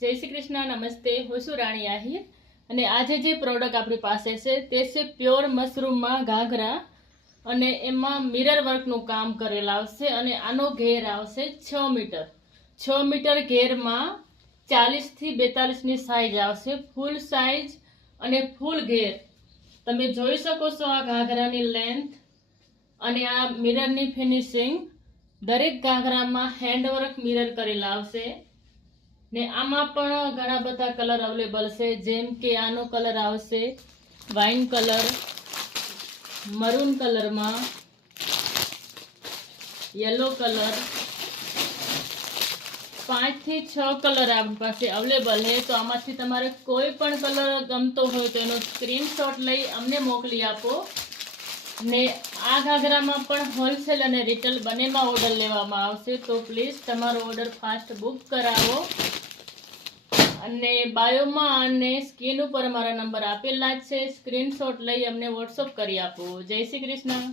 જય શ્રી કૃષ્ણ, નમસ્તે. હું છું રાણી આહિર અને આજે જે પ્રોડક્ટ આપણી પાસે છે તે છે પ્યોર મશરૂમમાં ઘાઘરા અને એમાં મિરર વર્કનું કામ કરેલ આવશે અને આનો ઘેર આવશે 6 મીટર. 6 મીટર ઘેરમાં 40 થી 42ની સાઈઝ આવશે, ફૂલ સાઈઝ અને ફૂલ ઘેર. તમે જોઈ શકો છો આ ઘાઘરાની લેન્થ અને આ મિરરની ફિનિશિંગ. દરેક ઘાઘરામાં હેન્ડવર્ક મિરર કરેલા આવશે ને આમાં પણ ઘણા બધા કલર અવેલેબલ છે, જેમ કે આનો કલર આવશે વાઇન કલર, મરૂન કલરમાં, યલો કલર, 5 થી 6 કલર આપણી પાસે અવેલેબલ છે. તો આમાંથી તમારે કોઈ પણ કલર ગમતો હોય તો એનો સ્ક્રીનશોટ લઈ અમને મોકલી આપો. ને આ ઘાઘરામાં પણ હોલસેલ અને રિટેલ બંનેમાં ઓર્ડર લેવામાં આવશે, તો પ્લીઝ તમારો ઓર્ડર ફાસ્ટ બુક કરાવો. અને બાયોમાં અને સ્ક્રીન ઉપર અમારા નંબર આપેલા જ છે, સ્ક્રીનશોટ લઈ અમને વોટ્સઅપ કરી આપો. જય શ્રી કૃષ્ણ.